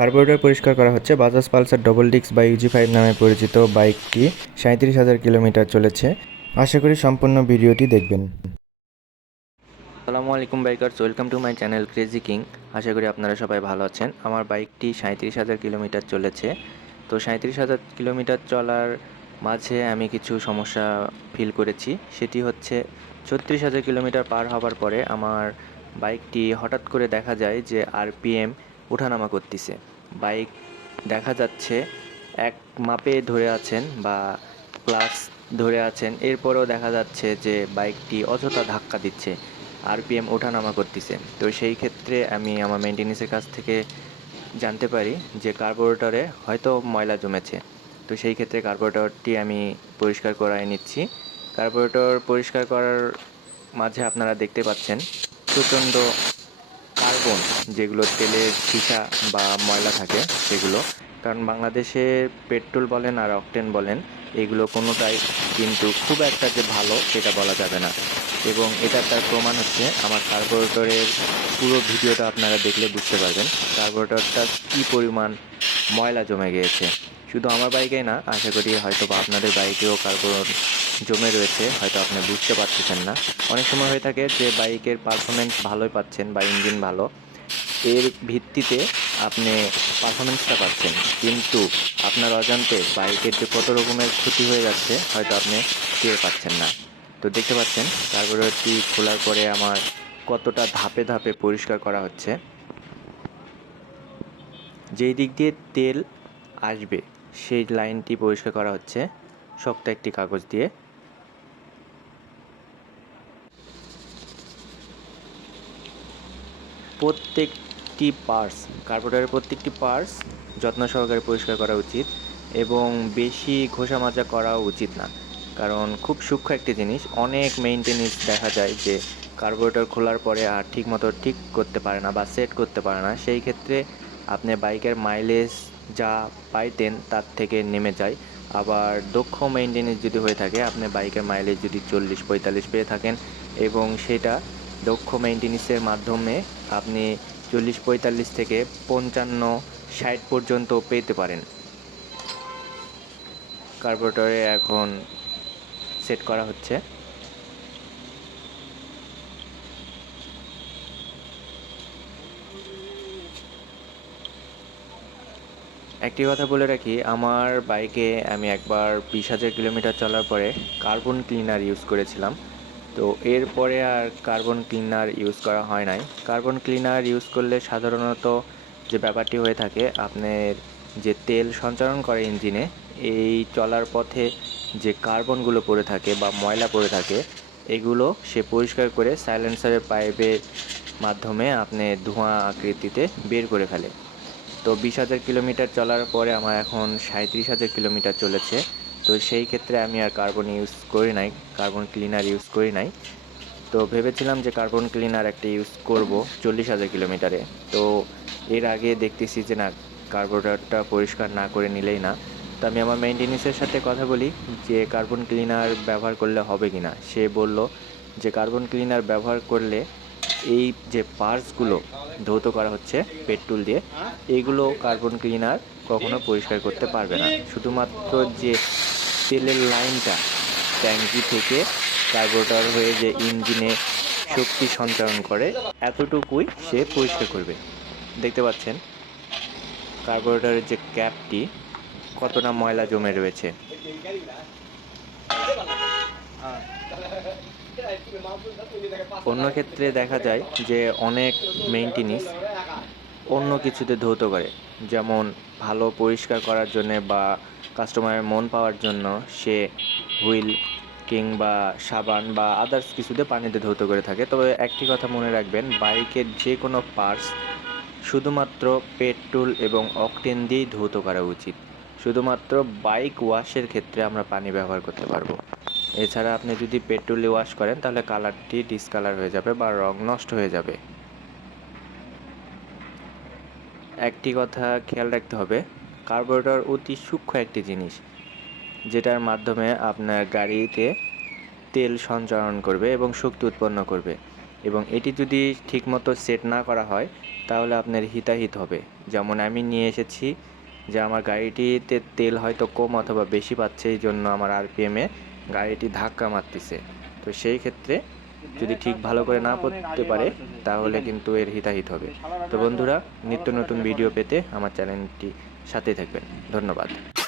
Carburettor পরিষ্কার করা হচ্ছে। বাজাজ পালসার ডবল ডিক্স বা ইউজি ফাইভ নামে পরিচিত বাইকটি সাঁত্রিশ হাজার কিলোমিটার চলেছে। আশা করি সম্পূর্ণ ভিডিওটি দেখবেন। আসসালামু আলাইকুম bikers, welcome to my channel crazy king. আশা করি আপনারা সবাই ভালো আছেন। আমার বাইকটি সাঁত্রিশ হাজার কিলোমিটার চলেছে। তো সাঁত্রিশ হাজার কিলোমিটার চলার মাঝে আমি কিছু সমস্যা ফিল করেছি। সেটি হচ্ছে ছত্রিশ হাজার কিলোমিটার পার হওয়ার পরে আমার বাইকটি হঠাৎ করে দেখা যায় যে আরপিএম ওঠানামা করতেছে। বাইক দেখা যাচ্ছে, এক মাপে ধরে আছেন বা ক্লাস ধরে আছেন, এরপরেও দেখা যাচ্ছে যে বাইকটি অযথা ধাক্কা দিচ্ছে, আরপিএম ওঠানামা করতেছে। তো সেই ক্ষেত্রে আমি আমার মেনটেন্যান্সের কাছ থেকে জানতে পারি যে কার্বোরেটরে হয়তো ময়লা জমেছে। তো সেই ক্ষেত্রে কার্বোরেটরটি আমি পরিষ্কার করায় নিচ্ছি। কার্বোরেটর পরিষ্কার করার মাঝে আপনারা দেখতে পাচ্ছেন প্রচণ্ড কার্বন যেগুলো তেলের সীসা বা ময়লা থাকে, সেগুলো। কারণ বাংলাদেশে পেট্রোল বলেন আর অকটেন বলেন, এগুলো কোনোটাই কিন্তু খুব একটা যে ভালো সেটা বলা যাবে না। এবং এটা তার প্রমাণ হচ্ছে, আমার কার্বোরেটরের পুরো ভিডিওটা আপনারা দেখলে বুঝতে পারবেন কার্বোরেটরটা কী পরিমাণ ময়লা জমে গিয়েছে। শুধু আমার বাইকেই না, আশা করি হয়তো বা আপনাদের বাইকেও কার্বন জমে রয়েছে, হয়তো আপনি বুঝতে পারতেছেন না। অনেক সময় হয়ে থাকে যে বাইকের পারফরমেন্স ভালোই পাচ্ছেন বা ইঞ্জিন ভালো, এর ভিত্তিতে আপনি পারফরমেন্সটা পাচ্ছেন। কিন্তু আপনার অজান্তে বাইকের যে কত রকমের ক্ষতি হয়ে যাচ্ছে, হয়তো আপনি টের পাচ্ছেন না। তো দেখতে পাচ্ছেন কার্বোরেটরটি খোলার পরে আমার কতটা ধাপে ধাপে পরিষ্কার করা হচ্ছে। যেই দিক দিয়ে তেল আসবে, সেই লাইনটি পরিষ্কার করা হচ্ছে, শক্ত একটি কাগজ দিয়ে। প্রত্যেকটি পার্টস কার্বোরেটরের প্রত্যেকটি পার্টস যত্ন সহকারে পরিষ্কার করা উচিত এবং বেশি ঘষা মাজা করা উচিত না। কারণ খুব সূক্ষ্ম একটি জিনিস, অনেক মেনটেনেন্স দেখা যায় যে কার্বোরেটর খোলার পরে আর ঠিক মতো ঠিক করতে পারে না বা সেট করতে পারে না। সেই ক্ষেত্রে আপনি বাইকের মাইলেজ যা পাইতেন তার থেকে নেমে যায়। আবার দক্ষ মেনটেনেন্স যদি হয়ে থাকে, আপনি বাইকের মাইলেজ যদি চল্লিশ, পঁয়তাল্লিশ পেয়ে থাকেন এবং সেটা দক্ষ মেনটেনেন্সের মাধ্যমে আপনি চল্লিশ পঁয়তাল্লিশ থেকে পঞ্চান্ন ষাট পর্যন্ত পেতে পারেন। কার্বোরেটরে এখন সেট করা হচ্ছে। একটি কথা বলে রাখি, আমার বাইকে আমি একবার বিশ হাজার কিলোমিটার চলার পরে কার্বন ক্লিনার ইউজ করেছিলাম। তো এরপরে আর কার্বন ক্লিনার ইউজ করা হয় নাই। কার্বন ক্লিনার ইউজ করলে সাধারণত যে ব্যাপারটি হয়ে থাকে, আপনার যে তেল সঞ্চালন করে ইঞ্জিনে, এই চলার পথে যে কার্বনগুলো পড়ে থাকে বা ময়লা পড়ে থাকে, এগুলো সে পরিষ্কার করে সাইলেন্সারের পাইপের মাধ্যমে আপনি ধোঁয়া আকৃতিতে বের করে ফেলে। তো বিশ হাজার কিলোমিটার চলার পরে আমার এখন সাঁত্রিশ হাজার কিলোমিটার চলেছে। তো সেই ক্ষেত্রে আমি আর কার্বন ইউজ করি নাই কার্বন ক্লিনার ইউজ করি নাই। তো ভেবেছিলাম যে কার্বন ক্লিনার একটা ইউজ করব চল্লিশ হাজার কিলোমিটারে। তো এর আগে দেখতেছি যে না কার্বোরেটরটা পরিষ্কার না করে নিলেই না। তো আমি আমার মেনটেন্যান্সের সাথে কথা বলি যে কার্বন ক্লিনার ব্যবহার করলে হবে কি না। সে বলল যে কার্বন ক্লিনার ব্যবহার করলে এই যে পার্টসগুলো ধৌত করা হচ্ছে পেট্রোল দিয়ে এইগুলো কার্বন ক্লিনার কখনো পরিষ্কার করতে পারবে না। শুধুমাত্র যে তেলের লাইনটা ট্যাঙ্কি থেকে কার্বোরেটর হয়ে যে ইঞ্জিনে শক্তি সঞ্চালন করে, এতটুকুই সে পরিষ্কার করবে। দেখতে পাচ্ছেন কার্বোরেটরের যে ক্যাপটি কতটা ময়লা জমে রয়েছে। অন্য ক্ষেত্রে দেখা যায় যে অনেক মেনটেনেন্স অন্য কিছুতে ধৌত করে, যেমন ভালো পরিষ্কার করার জন্যে বা কাস্টমারের মন পাওয়ার জন্য সে হুইল কিংবা সাবান বা আদার্স কিছুতে পানিতে ধৌত করে থাকে। তবে একটি কথা মনে রাখবেন, বাইকের যে কোনো পার্টস শুধুমাত্র পেট্রোল এবং অকটেন দিয়েই ধৌত করা উচিত। শুধুমাত্র বাইক ওয়াশের ক্ষেত্রে আমরা পানি ব্যবহার করতে পারব। এছাড়া আপনি যদি পেট্রোলে ওয়াশ করেন, তাহলে কালারটি ডিসকালার হয়ে যাবে বা রং নষ্ট হয়ে যাবে। একটি কথা খেয়াল রাখতে হবে কার্বোরেটর অতি সূক্ষ্ম একটি জিনিস, যেটার মাধ্যমে আপনার গাড়িতে তেল সঞ্চারণ করবে এবং শক্তি উৎপন্ন করবে। এবং এটি যদি ঠিকমতো সেট না করা হয়, তাহলে আপনার হিতাহিত হবে। যেমন আমি নিয়ে এসেছি যে আমার গাড়িটিতে তেল হয়তো কম অথবা বেশি পাচ্ছে, এই জন্য আমার আরপিএমে গাড়িটি ধাক্কা মারতেছে। তো সেই ক্ষেত্রে যদি ঠিক ভালো করে না পড়তে পারে, তাহলে কিন্তু এর হিতাহিত হবে। তো বন্ধুরা, নিত্য নতুন ভিডিও পেতে আমার চ্যানেলটি সাথে থাকবেন। ধন্যবাদ।